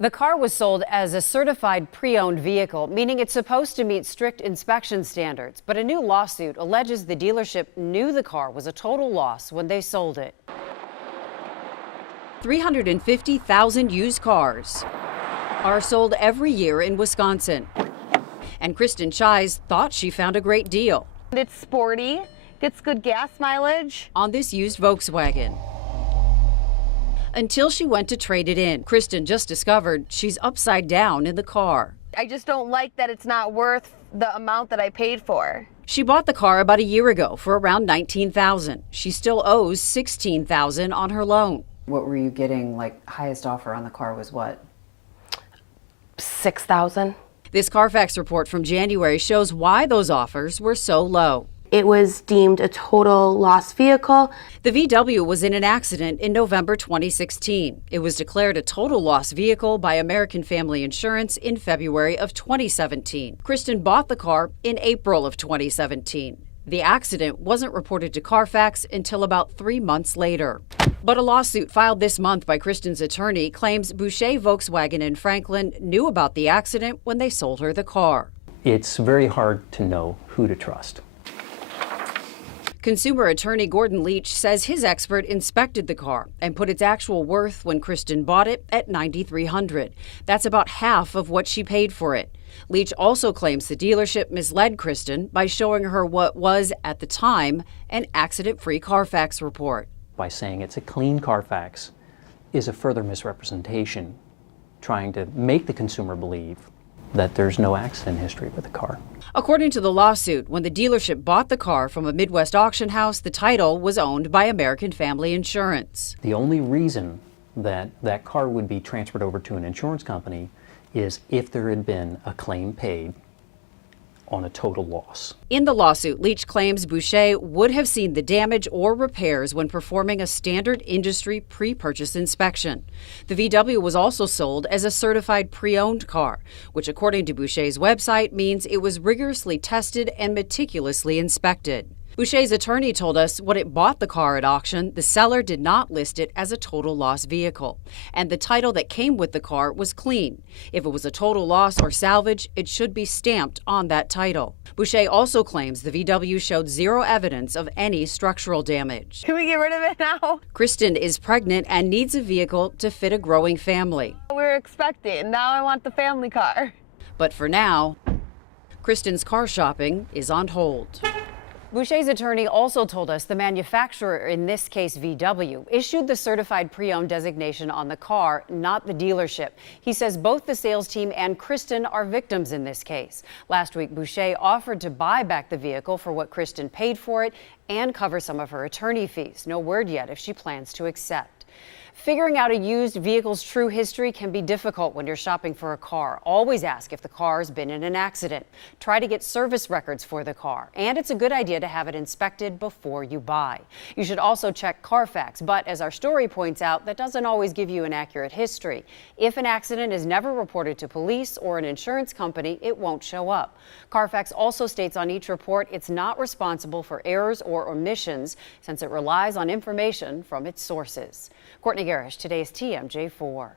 The car was sold as a certified pre-owned vehicle, meaning it's supposed to meet strict inspection standards. But a new lawsuit alleges the dealership knew the car was a total loss when they sold it. 350,000 used cars are sold every year in Wisconsin. And Kristen Shies thought she found a great deal. It's sporty, gets good gas mileage on this used Volkswagen. Until she went to trade it in. Kristen just discovered she's upside down in the car. I just don't like that it's not worth the amount that I paid for. She bought the car about a year ago for around $19,000. She still owes $16,000 on her loan. What were you getting, like, highest offer on the car was what? $6,000. This Carfax report from January shows why those offers were so low. It was deemed a total loss vehicle. The VW was in an accident in November 2016. It was declared a total loss vehicle by American Family Insurance in February of 2017. Kristen bought the car in April of 2017. The accident wasn't reported to Carfax until about 3 months later. But a lawsuit filed this month by Kristen's attorney claims Boucher Volkswagen in Franklin knew about the accident when they sold her the car. It's very hard to know who to trust. Consumer attorney Gordon Leach says his expert inspected the car and put its actual worth when Kristen bought it at $9,300. That's about half of what she paid for it. Leach also claims the dealership misled Kristen by showing her what was, at the time, an accident-free Carfax report. By saying it's a clean Carfax is a further misrepresentation, trying to make the consumer believe that there's no accident history with the car. According to the lawsuit, when the dealership bought the car from a Midwest auction house, the title was owned by American Family Insurance. The only reason that that car would be transferred over to an insurance company is if there had been a claim paid on a total loss. In the lawsuit, Leach claims Boucher would have seen the damage or repairs when performing a standard industry pre-purchase inspection. The VW was also sold as a certified pre-owned car, which according to Boucher's website means it was rigorously tested and meticulously inspected. Boucher's attorney told us when it bought the car at auction, the seller did not list it as a total loss vehicle, and the title that came with the car was clean. If it was a total loss or salvage, it should be stamped on that title. Boucher also claims the VW showed zero evidence of any structural damage. Can we get rid of it now? Kristen is pregnant and needs a vehicle to fit a growing family. We're expecting. Now I want the family car. But for now, Kristen's car shopping is on hold. Boucher's attorney also told us the manufacturer, in this case VW, issued the certified pre-owned designation on the car, not the dealership. He says both the sales team and Kristen are victims in this case. Last week, Boucher offered to buy back the vehicle for what Kristen paid for it and cover some of her attorney fees. No word yet if she plans to accept. Figuring out a used vehicle's true history can be difficult when you're shopping for a car. Always ask if the car's been in an accident. Try to get service records for the car. And it's a good idea to have it inspected before you buy. You should also check Carfax, but as our story points out, that doesn't always give you an accurate history. If an accident is never reported to police or an insurance company, it won't show up. Carfax also states on each report it's not responsible for errors or omissions since it relies on information from its sources. Courtney Garish, today's TMJ4.